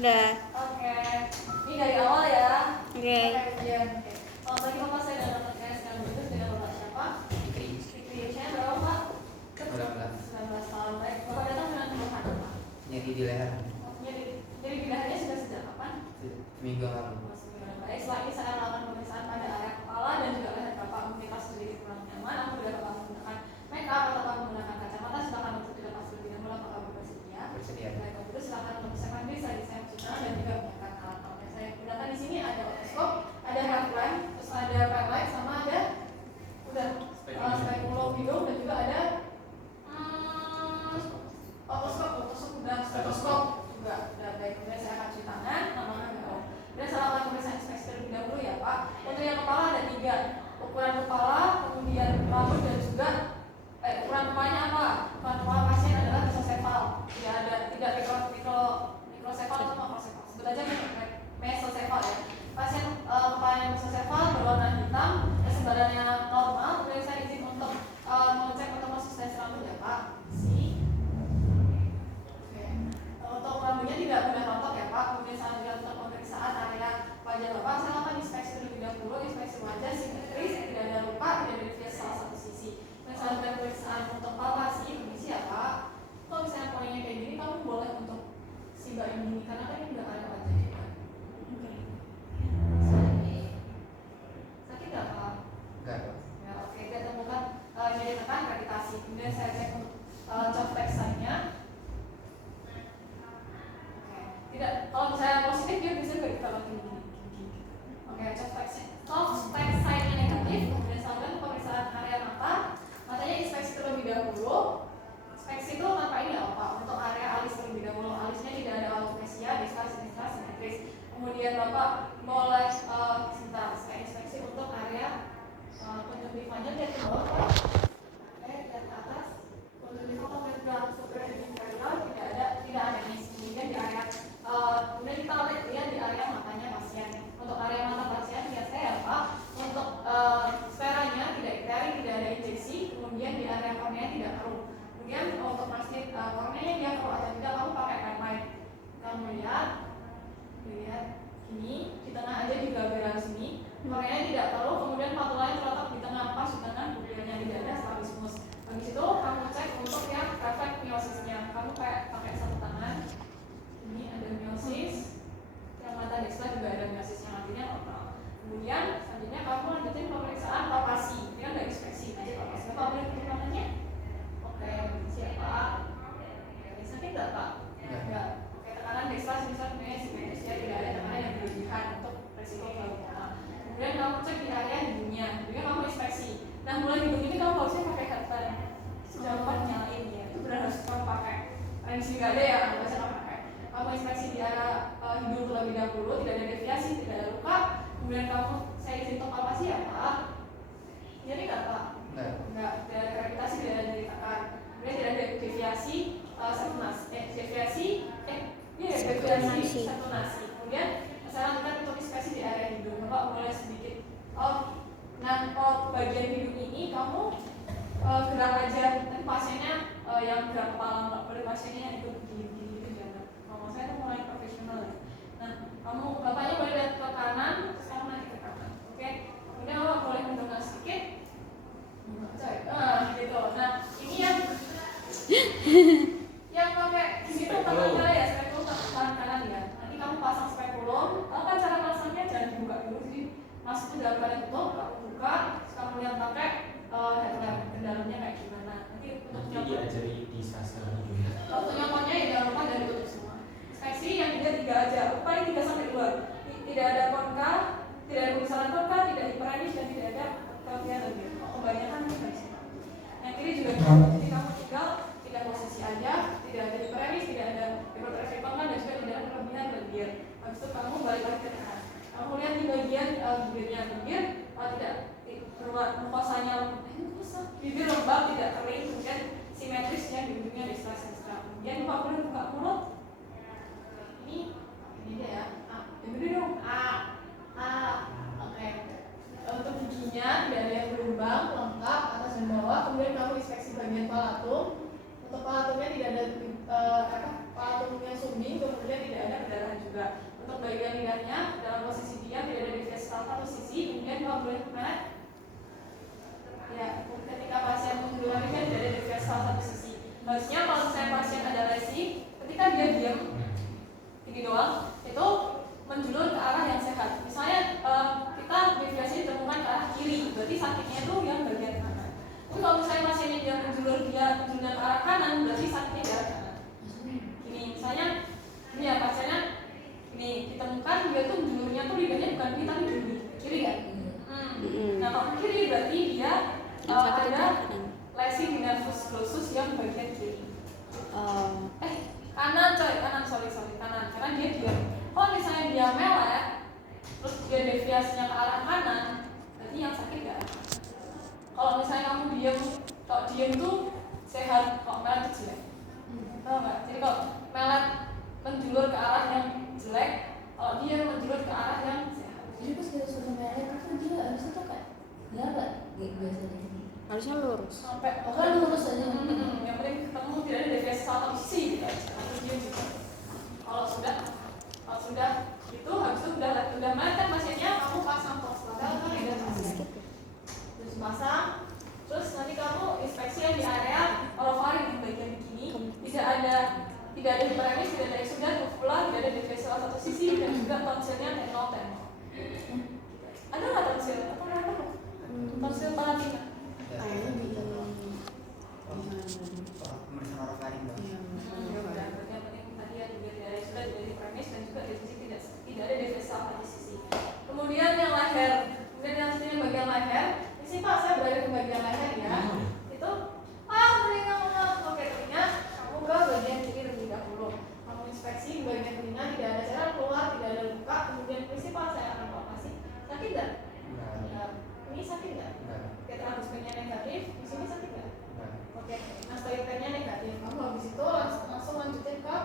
Udah. Oke. Ini dari awal ya. Oke. Ujian. Oke. Tadi Bapak saya dalam podcast yang itu dengan Bapak siapa? Fikri. Usianya berapa Pak? 19 tahun. Baik. Bapak datang dengan keluhan apa? Nyeri di leher. Jadi di lehernya sudah sejak kapan? Minggu lalu. Baik. Setelah ini saya melakukan pemeriksaan pada area kepala dan juga leher Bapak. Mungkin pas sedikit kurang nyaman. Namun sudah Bapak menggunakan make up atau Bapak menggunakan kacamata. Silakan untuk dilepas terlebih dahulu. Apakah Bapak bersedia? Bersedia. Baik. Kalau gitu silakan untuk persiapkan diri. Saya cuci tangan dan juga menyiapkan alat-alat yang saya gunakan di sini. Ada otoskop, ada headlamp, terus ada backlight, sama ada spekulum hidung dan juga ada stetoskop juga. Dan baik, kemudian saya akan cuci tangan, namanya gaul. Dan saya lakukan pemeriksaan inspeksi terlebih dahulu ya Pak. Untuk yang kepala ada 3, ukuran kepala, kemudian rambut dan juga ukuran kepalanya apa? Ukuran kepala pasien adalah mesosefal. Tidak mikrosefal atau makrosefal. Sebut aja mesosefal ya. Pasien kepalanya mesosefal berwarna hitam, kesebarannya normal. Kemudian saya izin untuk mengecek untuk konsistensi rambut ya Pak. Untuk rambutnya tidak boleh rontok ya Pak. Kemudian selanjutnya untuk pemeriksaan area wajah Bapak, saya lakukan inspeksi terlebih dahulu. Inspeksi wajah simetris, tidak ada luka, tidak ada deviasi salah satu sisi. Dan selanjutnya pemeriksaan untuk palpasi, permisi ya Pak. Kalau misalnya poinnya kayak gini, kamu boleh untuk siba ini karena kan ini nggak ada wajah ya Pak. Sakit nggak Pak? Enggak. Ya oke, kita temukan jadi tekan gravitasi. Kemudian saya cek untuk job text-nya. Tidak, kalau misalnya positif dia bisa kita lagi gini. Oke, soft text sign-nya negatif. Kemudian selanjutnya pemeriksaan area mata. Matanya inspeksi terlebih dahulu. Inspeksi itu tanpa ini ya Pak. Untuk area alis terlebih dahulu. Alisnya tidak ada alopecia, distal, simetris. Kemudian Bapak boleh sebentar saya inspeksi untuk area konjungtivanya lihat ke bawah Pak. Lihat ke atas. Konjungtiva kompensal superinferior tidak ada nis. Kemudian di area kemudian kita lihat di area matanya pasien. Untuk area mata pasien lihat saya ya Pak. Untuk sferanya tidak iterik, tidak ada injeksi. Kemudian di area kornea tidak keruh. Kemudian untuk masih korneanya dia keruh atau tidak, kamu pakai peptide. Kamu lihat ini di tengah aja di gambaran sini. Korneanya tidak keruh. Kemudian patulanya terletak di tengah pas di tengah pupilnya tidak ada strabismus. Habis itu kamu cek untuk yang refleks miosisnya. Kamu pakai satu tangan. Ini ada miosis, yang mata dekstra juga ada miosis yang artinya normal. Kemudian selanjutnya kamu lanjutin pemeriksaan palpasi. Ini kan ada inspeksi, nanti palpasi. Bapak boleh tutup matanya? Oke, siapa? Sakit nggak Pak? Enggak. Oke, tekanan dekstra sebenarnya simetrisnya tidak ada tekanan yang berlebihan untuk resiko trauma. Kemudian kamu cek di area hidungnya, hidungnya kamu inspeksi. Nah mulai hidung ini kamu harusnya pakai headband. Sudah lupa nyalain ya, itu benar harus kamu pakai. Ini sih nggak ada ya, nggak usah pakai. Kamu inspeksi di area hidung terlebih dahulu, tidak ada deviasi, tidak ada luka. Kemudian saya izin untuk palpasi ya Pak. Jadi nggak Pak? Nggak ada gravitasi, tidak ada nyeri tekan. Kemudian tidak ada deviasi satunasi. Kemudian saya lakukan untuk inspeksi di area hidung. Bapak mulai sedikit. Bagian hidung ini kamu gerak aja. Nanti pasiennya yang gerak kepala, nggak boleh pasiennya yang ikut gini jangan. Kalau saya tuh mulai profesional ya. Nah, bapaknya boleh lihat ke kanan, terus kamu nanti ke kanan, oke? Kemudian bapak boleh mendongak sedikit, gitu. Nah, ini yang pakai gini tuh tangan kanan ya, spekulum tangan kanan ya. Nanti kamu pasang spekulum, tahu kan cara pasangnya jangan dibuka dulu, jadi masuk ke dalam keadaan tutup, kamu buka, terus kamu lihat pakai headlamp ke dalamnya kayak gimana. Nanti untuk diajari di sastra juga. Untuk nyopotnya ya jangan lupa dari tutup semua. Inspeksi yang 3 aja, paling 3 sampai 2. Tidak ada konka, tidak ada pembesaran konka, tidak hiperemis dan tidak ada kelebihan lebih. Kebanyakan inspeksi. Yang kiri juga gitu. Jadi kamu tinggal tidak posisi aja, tidak ada hiperemis, tidak ada hipertrofi konka dan juga tidak ada kelebihan lebih. Habis itu kamu balik lagi ke kanan. Kamu lihat di bagian bibirnya, tidak mukosanya bibir lembab, tidak kering, kemudian simetrisnya bibirnya dekstra. Kemudian Bapak boleh buka mulut. Ini dia ya. Bibir dong. Oke. Untuk giginya tidak ada yang berlubang, lengkap atas dan bawah. Kemudian kamu inspeksi bagian palatum. Untuk palatumnya tidak ada palatumnya sumbing, kemudian tidak ada perdarahan juga. juga. Untuk bagian lidahnya dalam posisi diam tidak ada deviasi salah satu sisi, kemudian kamu boleh melet. Ya, ketika pasien menjulang lidahnya tidak ada deviasi salah satu sisi. Harusnya kalau misalnya pasien ada lesi, ketika dia diam, gini doang, itu menjulur ke arah yang sehat. Misalnya kita deviasi ditemukan ke arah kiri, berarti sakitnya itu yang bagian kanan. Tapi kalau misalnya pasiennya dia menjulur ke arah kanan, berarti sakitnya di arah kanan. Ini misalnya ini ya pasiennya ini ditemukan dia tuh menjulurnya tuh lidahnya bukan kiri tapi kiri kan? Nah kalau kiri berarti dia ada lesi di nervus glossus yang bagian kiri. Kanan coy, kanan karena dia diam. Kalau misalnya dia melet, terus dia deviasinya ke arah kanan, berarti yang sakit gak? Kalau misalnya kamu diam, kalau diam tuh sehat, kalau melet itu jelek. Tahu nggak? Jadi kalau melet menjulur ke arah yang jelek, kalau dia menjulur ke arah yang sehat. Jadi pas kita sudah melet itu dia harusnya tuh kayak nggak biasanya. Harusnya lurus. Sampai lurus aja. Yang penting ketemu tidak ada deviasi satu sisi gitu aja. Atau dia juga. Kalau sudah itu habis itu udah melet kan pasiennya, kamu pasang postel kan udah pasang. Terus pasang, terus nanti kamu inspeksi yang di area orofaring di bagian begini, tidak ada hiperemis, tidak ada eksudat, uvula, tidak ada deviasi salah satu sisi, dan juga tonsilnya tenol. Ada nggak tonsil? Atau apa? Tonsil palatina? Pemeriksaan orofaring dong. Yang penting tadi ya juga tidak ada eksudat, tidak ada hiperemis, dan juga tidak ada deviasi salah satu sisi. Kemudian yang leher, kemudian yang bagian leher. Ini Pak saya berada ke bagian leher ya. Itu telinga oke telinga kamu ke bagian kiri terlebih dahulu. Kamu inspeksi bagian telinga tidak ada cairan keluar, tidak ada luka. Kemudian prinsipal saya akan palpasi. Sakit nggak? Enggak. Ini sakit nggak? Enggak. Kita harus pengen negatif. Di sini sakit nggak? Enggak. Oke. Nah setelah negatif, kamu habis itu langsung lanjutin ke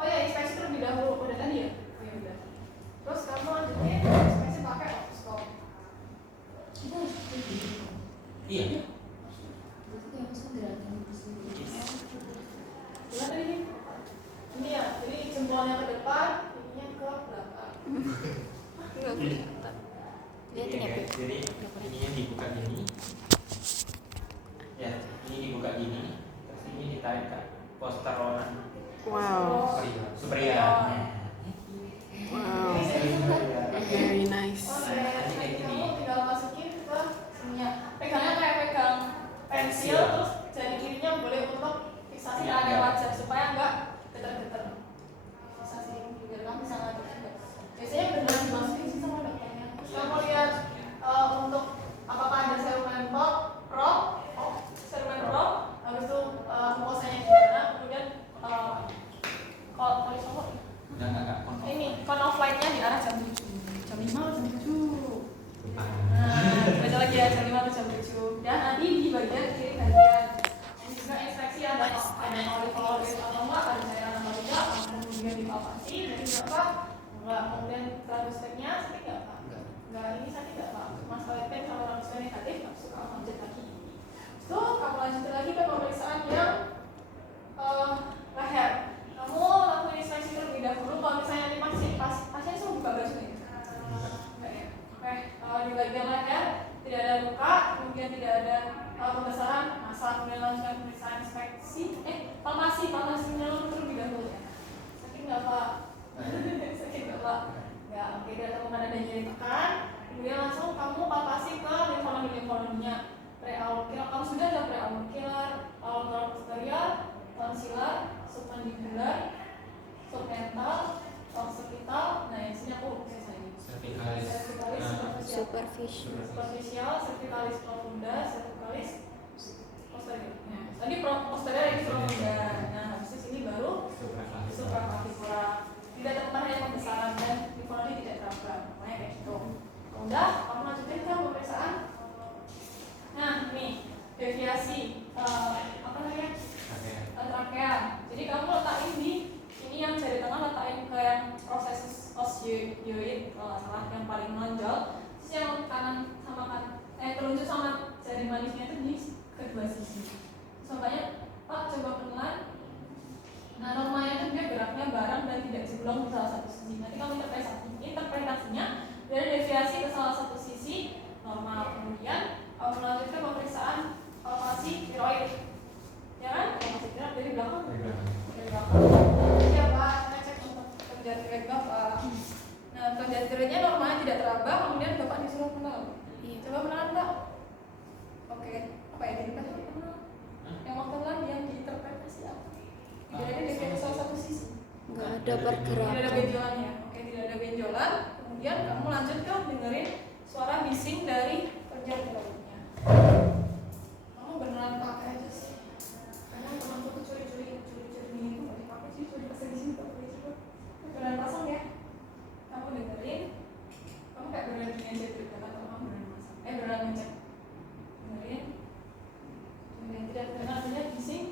inspeksi terlebih dahulu. Udah tadi ya? Oh ya udah. Terus kamu lanjutin inspeksi pakai otoscope. Iya. Itu kayak harusnya gerakan sendiri. Gimana ini? Ini ya, jadi jempolnya ke depan, ininya ke belakang. Enggak kelihatan. Lihat Iya, ya, guys. Jadi ininya dibuka gini. Ya, ini dibuka gini. Terus ini ditarik ke posterolan Wow. superior. Wow. Superior. Very nice. Oke, jadi kamu tinggal masukin ke sininya. Pegangnya kayak pegang pensil, terus jari kirinya boleh untuk fiksasi area wajah supaya enggak getar-getar. Fiksasi biar kamu bisa ngatur juga. Biasanya benar dimasukin sih sama dokternya. Terus kamu lihat untuk apakah ada serumen rock, habis itu mukosanya gimana, kemudian kalau Enggak. ini con offline-nya di arah jam 7. Jam 5 atau jam 7? Nah, baca lagi ya jam 5 atau jam 7. Dan nanti di bagian kiri bagian ini juga inspeksi ada olive atau enggak, ada cairan atau tidak, kemudian dipalpasi, jadi berapa? Enggak, kemudian transfernya sakit enggak Pak? Enggak, ini sakit enggak Pak? Mas pen kalau transfer negatif, langsung kamu lanjut lagi. So, kamu lanjut lagi ke pemeriksaan yang leher. Kamu lakukan inspeksi terlebih dahulu. Kalau misalnya nanti pasien suruh buka baju nih. Enggak ya. Oke, di bagian leher tidak ada luka, kemudian tidak ada pembesaran, masa kemudian lanjutkan pemeriksaan inspeksi. Palpasi menyeluruh terlebih dahulu ya. Sakit nggak Pak? Sakit nggak Pak? Nggak. Oke, dia temukan ada nyeri tekan. Kemudian langsung kamu palpasi ke limfonoid-limfonoidnya. Preauricular, kamu sudah ada preauricular, auricular posterior, tonsillar, submandibular, submental, occipital. Nah, yang sini aku selesai. Cervicalis superficial, cervicalis profunda, cervicalis posterior. Tadi posterior ini profunda. Nah, habis itu sini baru supraclavicular. Tidak temukan hanya pembesaran dan limfonoid tidak terabang. Makanya kayak gitu. Udah, kamu lanjutin ke pemeriksaan. Nah, nih deviasi apa namanya? Trakea. Jadi kamu letakin di ini yang jari tengah letakin ke yang proses osioid kalau nggak salah yang paling menonjol. Terus yang kanan sama telunjuk sama jari manisnya itu di kedua sisi. Terus makanya Pak coba pelan. Nah normanya itu dia geraknya bareng dan tidak jeblok di salah satu sisi. sini. Nanti kamu interpretasinya dari deviasi ke salah satu sisi normal. Kemudian kamu melanjutkan pemeriksaan palpasi tiroid. Ya kan? Palpasi tiroid dari belakang. Dari belakang. Iya Pak, kita cek untuk kerja tiroid Bapak. Nah, kerja tiroidnya normalnya tidak teraba, kemudian Bapak disuruh menang. Coba menahan Pak. Oke, apa ya jadi Pak? Yang waktu lagi yang diinterpretasi apa? Tidak ada deviasi salah satu sisi. Nggak ada Tidak ada pergerakan. benjolan ya. Oke, tidak ada benjolan. Kemudian kamu lanjutkan dengerin suara bising dari kerja tiroidnya. Kamu beneran pakai aja sih. Karena temanku tuh curi-curi ini tuh nggak dipakai sih, curi pasang di sini tak boleh coba. Beneran pasang ya. Kamu dengerin. Kamu kayak beneran gini aja cerita atau kamu beneran pasang. Beneran ngecek. Dengerin. Kemudian tidak benar artinya bising.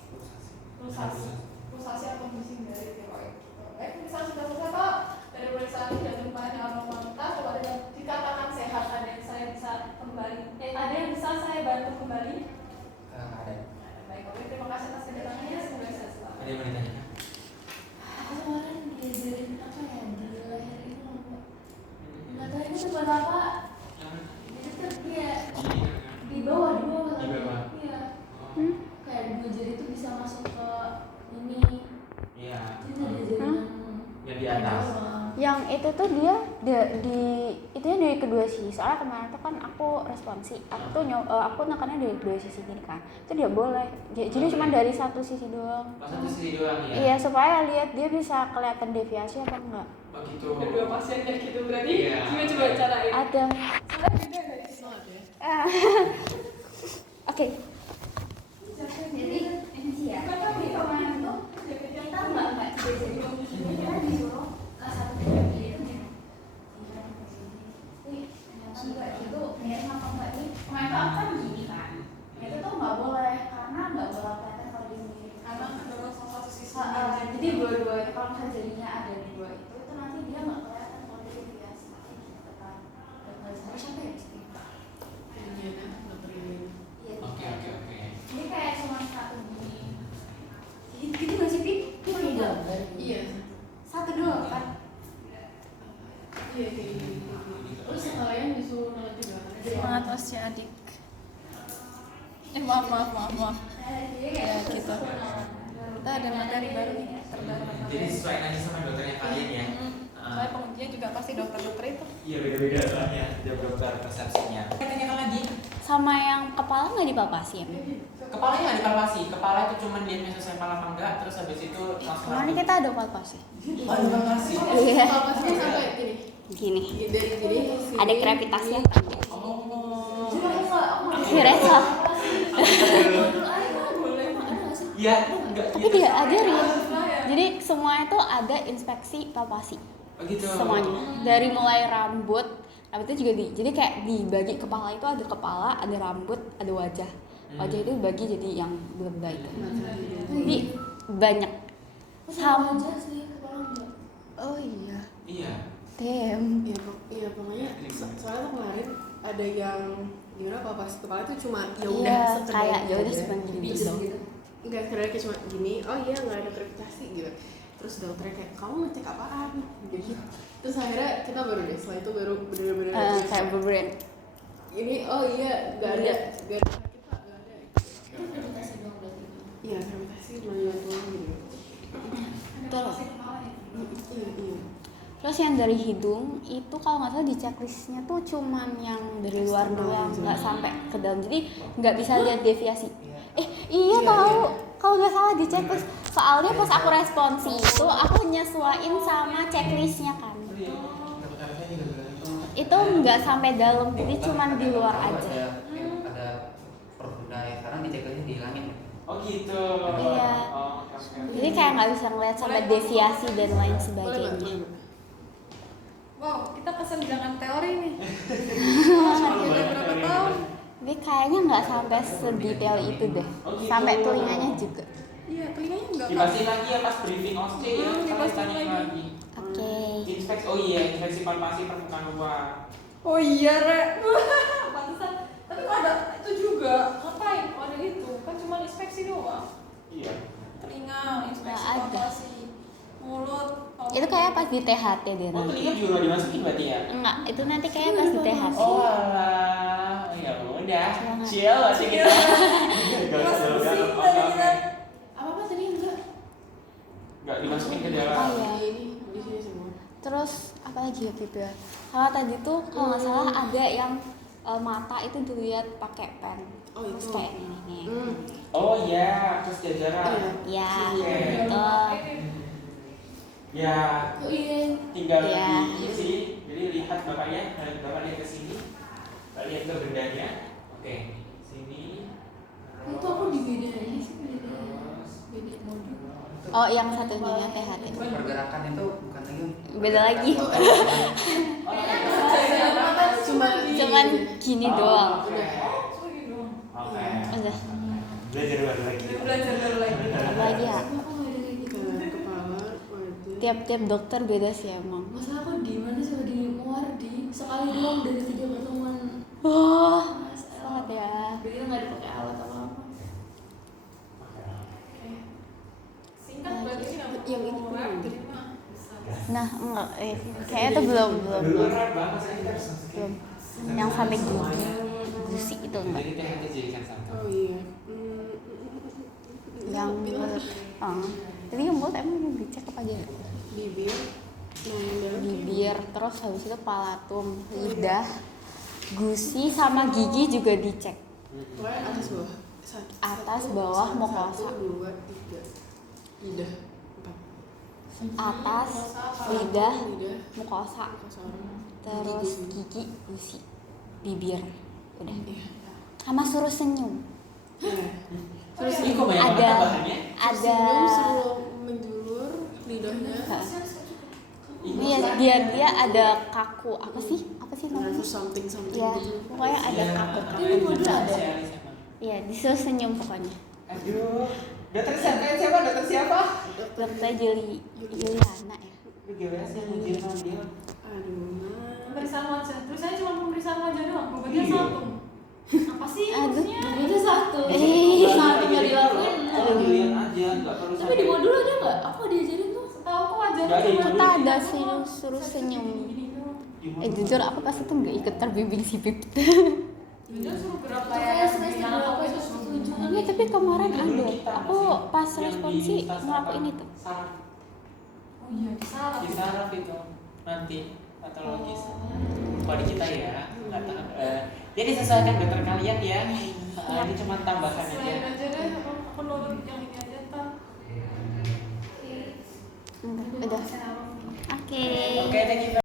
Pulsasi atau bising dari tiroid. Pemeriksaan sudah selesai Pak. Dari pemeriksaan ini jangan lupa dengan normalitas. Coba dikatakan sehat, ada yang saya bisa kembali. Ada yang bisa saya bantu kembali? Ada. Baik, oke, terima kasih atas kedatangannya. Semoga sehat selalu. Ada yang mau ditanya? Aku kemarin diajarin apa ya di leher itu nggak tahu itu buat apa. Itu tuh dia di bawah. Di bawah. Iya. Kayak dua jari itu bisa masuk ke ini. Iya. Jadi ada jaringan Yang di atas. Yang itu tuh dia itunya dari kedua sisi. Soalnya kemarin tuh kan aku responsi, aku nekannya dari kedua sisi gini kan. Itu dia boleh. Jadi cuma dari satu sisi doang. Satu sisi doang ya. Iya, supaya lihat dia bisa kelihatan deviasi apa enggak. Oh gitu. Kedua pasien kayak gitu berarti. Iya. Coba carain. Ada. Soalnya beda dari sini. Oke. Jadi ini sih ya. Tapi kemarin tuh kita nggak jadi kita disuruh satu terapi itu enggak itu mirip apa enggak nih? Kemarin tuh aku kan gini kan. Itu tuh nggak boleh karena nggak boleh kelihatan kalau di sini. Karena kedua salah satu sisi. Jadi dua-duanya kalau misalnya jadinya ada di dua itu nanti dia nggak kelihatan kalau dia biasa gitu kan. Harus apa ya? Iya. Oke. Ini kayak cuma satu gini. Gitu nggak sih Pip? Itu punya gambar. Iya. Satu doang kan? Iya kayak gini. Terus sekalian disuruh naik juga. Semangat osnya adik. Maaf. Jadi Ya, gitu. Kita ada materi baru nih, terbaru. Jadi sesuai aja sama dokternya kalian ya. Soalnya pengujinya juga pasti dokter-dokter itu. Iya beda-beda soalnya. Dia dokter persepsinya. Tanyakan lagi. Sama yang kepala nggak dipalpasi ya? Kepalanya nggak dipalpasi. Kepala itu cuma dia mesosempal apa enggak. Terus habis itu langsung. Kemarin kita ada palpasi. Oh, ada palpasi. Iya. Palpasinya sampai gini. Gini. Dari gini. Ada gravitasinya. Oh. Resa. Iya, itu enggak. Tapi dia ajarin. Jadi semua itu ada inspeksi palpasi. Oh gitu. Semuanya. Dari mulai rambut itu juga jadi kayak dibagi kepala itu ada kepala, ada rambut, ada wajah. Wajah itu dibagi jadi yang lebay itu. Jadi banyak. sama aja sih kepala enggak. Oh iya. Iya. Damn. Iya pokoknya soalnya tuh kemarin ada yang gimana palpasi kepala itu cuma ya Iya, udah sekedar kayak ya udah aja. sebenarnya Pijes gitu. gitu. Enggak sekedar kayak cuma gini. Oh iya nggak ada gravitasi gitu. Terus dokternya kayak kamu ngecek apaan gitu. Terus akhirnya kita baru deh setelah itu baru bener-bener Kayak berbrand. ini oh iya nggak ada sakit Pak, nggak ada. Itu gravitasi doang berarti. Iya gravitasi manual doang gitu. Betul. Iya. Terus yang dari hidung itu kalau nggak salah di checklistnya tuh cuman yang dari luar doang, nggak sampai ke dalam. Jadi nggak bisa lihat deviasi. Iya tahu. Kalau nggak salah di checklist. Soalnya pas aku responsi itu aku nyesuaiin sama checklistnya kan. Itu nggak sampai dalam, jadi cuman di luar aja. Ada perbudak ya, karena di checklistnya dihilangin. Oh gitu. Iya. Oh, oke. Jadi kayak nggak bisa ngeliat sampai deviasi dan lain sebagainya. Wow, kita kesenjangan teori nih. Jadi berapa tahun? Tapi kayaknya nggak sampai sedetail itu deh. Oh, gitu. Sampai telinganya juga. Iya, telinganya enggak kan? Dipastiin lagi ya pas briefing OSCE ya. Kalian dipastiin tanyain lagi. lagi. Oke. Inspeksi, oh iya, inspeksi palpasi permukaan luar. Oh iya, Rek. Pantesan. Tapi kok ada itu juga. Ngapain? Kok ada itu? Kan cuma inspeksi doang. Iya. Telinga, inspeksi Nggak ada. palpasi. Mulut, Itu kayak pas di THT deh Oh, nanti. telinga juga udah dimasukin berarti ya? Enggak, itu nanti kayak pas di THT. Oh alah, oh ya udah, Jangan. chill aja kita. Apa tadi enggak? Nggak dimasukin ke Oh dalam. iya. Ini di sini semua. Terus apa lagi ya gitu ya? Kalau tadi tuh kalau nggak salah ada yang mata itu dilihat pakai pen. Oh, Terus itu. kayak ini nih. Oh ya, terus jajaran. Ya, Oke. gitu. Ya, Oh iya. tinggal Iya. diisi. Jadi lihat bapaknya, bapak lihat ke sini, bapak lihat ke bendanya. Oke, sini. Itu aku dibedain sih beda. Terus. Beda modul. Oh, yang satunya THT. Itu pergerakan itu bukan lagi. Beda lagi. Cuman gini doang. Oke. Oke. Udah. Belajar baru lagi. Belajar baru lagi. Apa lagi ya? Aku nggak ada kayak gitu. Kepala, wajah. Tiap-tiap dokter beda sih emang. Masalah aku di mana sih di Muardi sekali doang dari 3 pertemuan. Wah, Mas sangat ya. Jadi nggak dipakai alat apa apa. Singkat berarti sih nggak Yang ini mau belum. rap, jadi mah bisa. Nah, enggak, kayaknya itu belum. Dulu rap banget saya kita harus masukin. Belum. Yang sampai gigi, gusi itu enggak. Jadi THT jadikan satu. Oh iya. Yang mulut, tapi yang mulut emang yang dicek apa aja? Bibir. Nah, yang dalam Bibir, terus habis itu palatum, lidah, gusi sama gigi juga dicek. pokoknya atas bawah. Atas, bawah, mukosa. 1, 2, 3. Lidah. 4. Atas, lidah, Lidah. mukosa, Mukosa. terus gigi, gusi, bibir, udah. Iya. Sama suruh senyum. Terus Ini kok banyak Ada- banget tambahannya? Ada, suruh menjulur lidahnya. iya dia ada kaku apa sih? Apa sih namanya? Nervous something Ya, gitu. pokoknya ada Iya. kaku-kaku Ini modul gitu. ada. Spesialis emang. Iya, disuruh senyum pokoknya. Aduh, dokter siapa? Dokter siapa? Dokter Juliana ya. Lu gimana sih ujian sama dia? Aduh, nah. Pemeriksaan wajah. Tulisannya cuma pemeriksaan wajah doang. Bobotnya Iya. 1. Apa sih Aduh. maksudnya? Itu satu. Iya. Satu nggak dilakuin. Dilihat aja, nggak perlu Tapi di modul ada nggak? Aku nggak diajarin tuh. Tahu kok wajahnya Nggak cuma ikut. Kita ada gini, suruh senyum. gini doang. Jujur aku pas itu nggak ikut terbimbing sipip. Dia suruh gerak Kayak semester gini, berapa apa itu itu? 7 kan? Iya, tapi kemarin Ini dulu ada. kita Aku masih pas yang responsi di tas ngelakuin apa? itu. Saraf. Oh iya, di saraf. Di saraf itu nanti patologis. Oh. Kalau di kita ya, nggak tahu. Jadi sesuaikan dokter kalian ya. Ini cuma tambahan Selain aja. aja deh, aku nurut yang ini aja ntar. Udah. Saraf. Oke. Oke, thank you.